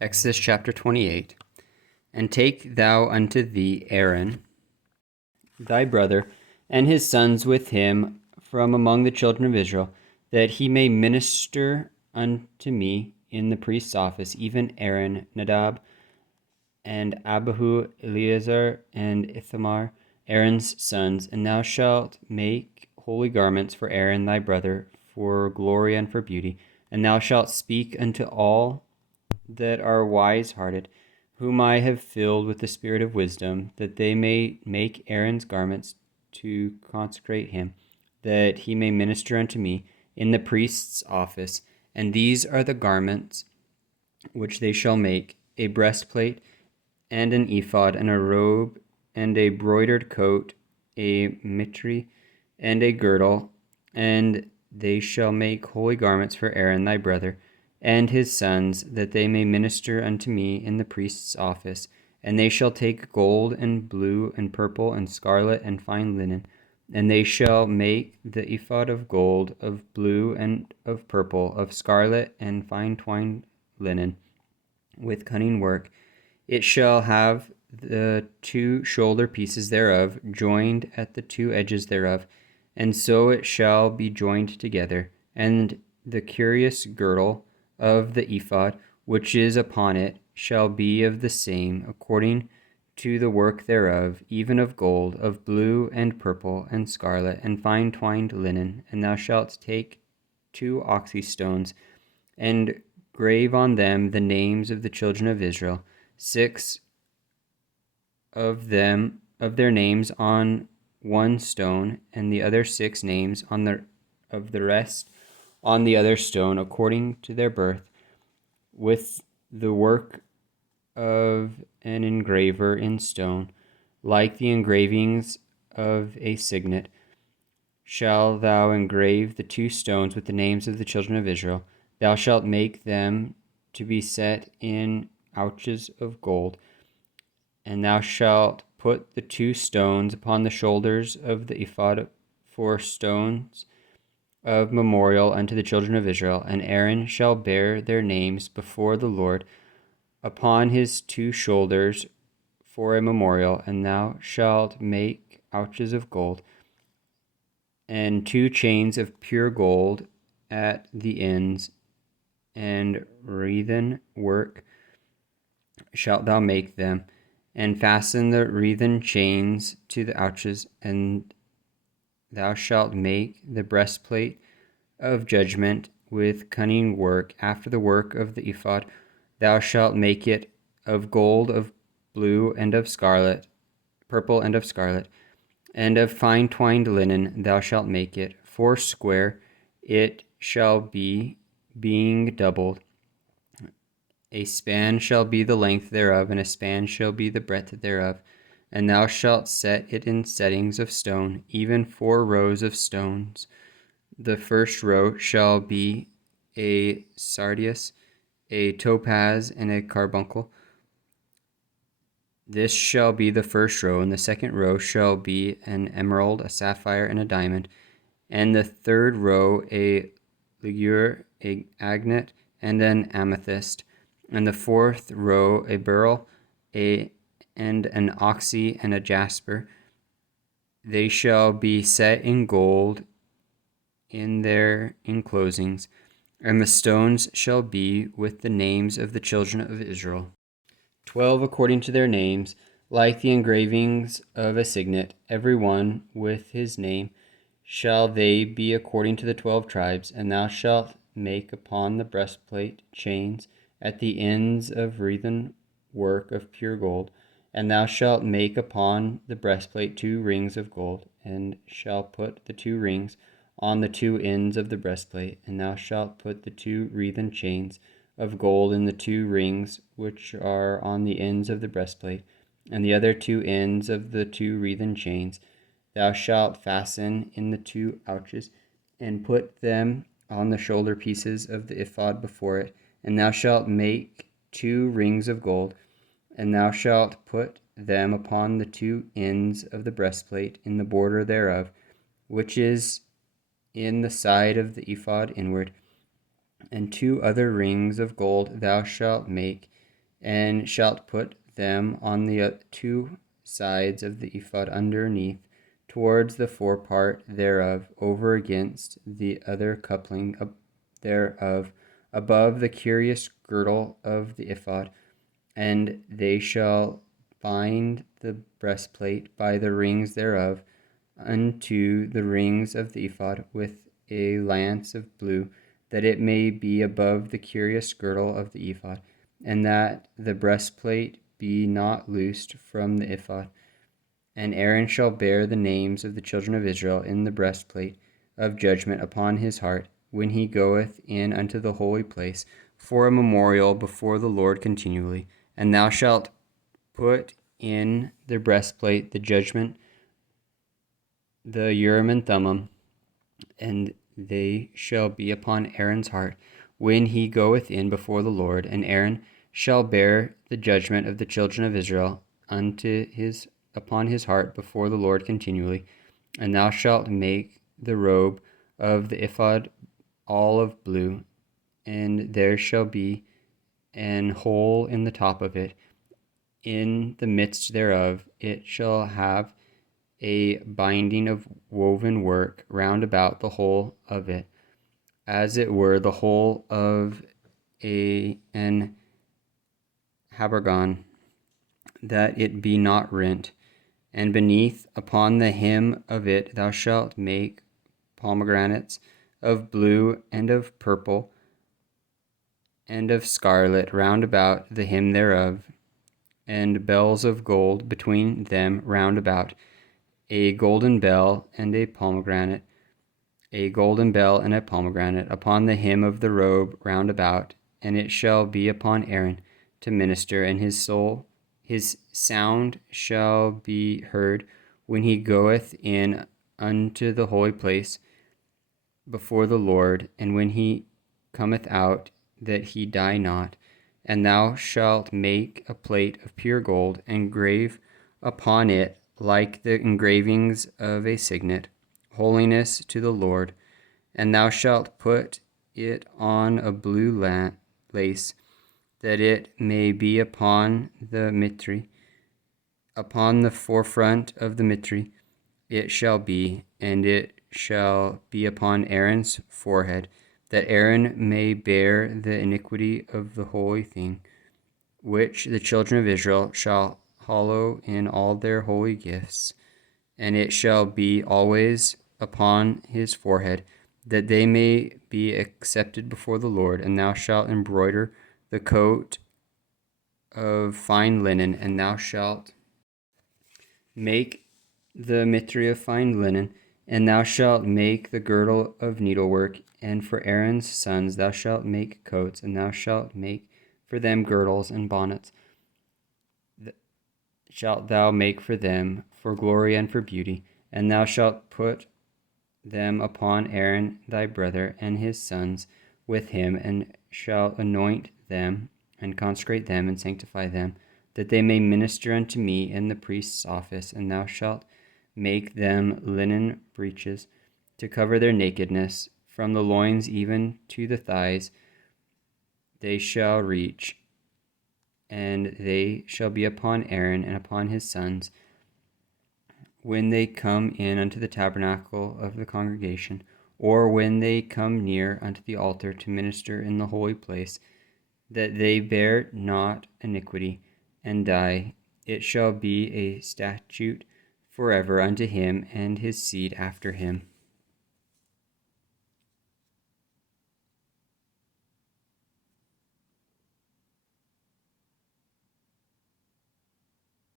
Exodus chapter 28. And take thou unto thee Aaron, thy brother, and his sons with him from among the children of Israel, that he may minister unto me in the priest's office, even Aaron, Nadab, and Abihu, Eleazar, and Ithamar, Aaron's sons. And thou shalt make holy garments for Aaron thy brother, for glory and for beauty. And thou shalt speak unto all that are wise-hearted, whom I have filled with the spirit of wisdom, that they may make Aaron's garments to consecrate him, that he may minister unto me in the priest's office. And these are the garments which they shall make: a breastplate, and an ephod, and a robe, and a broidered coat, a mitre, and a girdle. And they shall make holy garments for Aaron thy brother, and his sons, that they may minister unto me in the priest's office. And they shall take gold, and blue, and purple, and scarlet, and fine linen. And they shall make the ephod of gold, of blue, and of purple, of scarlet, and fine twined linen, with cunning work. It shall have the two shoulder pieces thereof joined at the two edges thereof, and so it shall be joined together. And the curious girdle of the ephod, which is upon it, shall be of the same, according to the work thereof, even of gold, of blue, and purple, and scarlet, and fine twined linen. And thou shalt take 2 onyx stones, and grave on them the names of the children of Israel, 6 of their names on one stone, and the other 6 names of the rest on the other stone, according to their birth, with the work of an engraver in stone, like the engravings of a signet. Shalt thou engrave the 2 stones with the names of the children of Israel. Thou shalt make them to be set in ouches of gold. And thou shalt put the 2 stones upon the shoulders of the ephod for stones of memorial unto the children of Israel. And Aaron shall bear their names before the Lord upon his 2 shoulders for a memorial. And thou shalt make ouches of gold, and 2 chains of pure gold at the ends, and wreathen work shalt thou make them, and fasten the wreathen chains to the ouches. And thou shalt make the breastplate of judgment with cunning work, after the work of the ephod. Thou shalt make it of gold, of blue, and of scarlet, purple, and of scarlet, and of fine twined linen. Thou shalt make it 4 square. It shall be, being doubled. A span shall be the length thereof, and a span shall be the breadth thereof. And thou shalt set it in settings of stone, even 4 rows of stones. The first row shall be a sardius, a topaz, and a carbuncle. This shall be the first row. And the second row shall be an emerald, a sapphire, and a diamond. And the third row a ligure, a agate, and an amethyst. And the fourth row a beryl, and an onyx, and a jasper. They shall be set in gold in their enclosings, and the stones shall be with the names of the children of Israel, 12 according to their names, like the engravings of a signet, every one with his name. Shall they be according to the 12 tribes. And thou shalt make upon the breastplate chains at the ends of wreathen work of pure gold. And thou shalt make upon the breastplate 2 rings of gold, and shalt put the 2 rings on the 2 ends of the breastplate. And thou shalt put the 2 wreathen chains of gold in the 2 rings which are on the ends of the breastplate, and the other 2 ends of the 2 wreathen chains thou shalt fasten in the 2 ouches, and put them on the shoulder pieces of the ephod before it. And thou shalt make 2 rings of gold, and thou shalt put them upon the 2 ends of the breastplate in the border thereof, which is in the side of the ephod inward. And 2 other rings of gold thou shalt make and shalt put them on the two sides of the ephod underneath, towards the forepart thereof, over against the other coupling thereof, above the curious girdle of the ephod. And they shall bind the breastplate by the rings thereof unto the rings of the ephod with a lance of blue, that it may be above the curious girdle of the ephod, and that the breastplate be not loosed from the ephod. And Aaron shall bear the names of the children of Israel in the breastplate of judgment upon his heart, when he goeth in unto the holy place, for a memorial before the Lord continually. And thou shalt put in the breastplate the judgment, the Urim and Thummim, and they shall be upon Aaron's heart when he goeth in before the Lord. And Aaron shall bear the judgment of the children of Israel upon his heart before the Lord continually. And thou shalt make the robe of the ephod all of blue, and there shall be an hole in the top of it. In the midst thereof it shall have a binding of woven work round about the whole of it, as it were the whole of an habergeon, that it be not rent. And beneath upon the hem of it thou shalt make pomegranates of blue and of purple and of scarlet round about the hem thereof, and bells of gold between them round about, a golden bell and a pomegranate, a golden bell and a pomegranate upon the hem of the robe round about. And it shall be upon Aaron to minister, and his sound shall be heard when he goeth in unto the holy place before the Lord, and when he cometh out, that he die not. And thou shalt make a plate of pure gold, and grave upon it like the engravings of a signet, holiness to the Lord. And thou shalt put it on a blue lace, that it may be upon the mitre, upon the forefront of the mitre it shall be, and it shall be upon Aaron's forehead, that Aaron may bear the iniquity of the holy thing, which the children of Israel shall hallow in all their holy gifts. And it shall be always upon his forehead, that they may be accepted before the Lord. And thou shalt embroider the coat of fine linen, and thou shalt make the mitre of fine linen, and thou shalt make the girdle of needlework. And for Aaron's sons thou shalt make coats, and thou shalt make for them girdles and bonnets. Shalt thou make for them for glory and for beauty, and thou shalt put them upon Aaron thy brother and his sons with him, and shalt anoint them, and consecrate them, and sanctify them, that they may minister unto me in the priest's office. And thou shalt make them linen breeches to cover their nakedness, from the loins even to the thighs they shall reach, and they shall be upon Aaron and upon his sons when they come in unto the tabernacle of the congregation, or when they come near unto the altar to minister in the holy place, that they bear not iniquity and die. It shall be a statute forever unto him and his seed after him.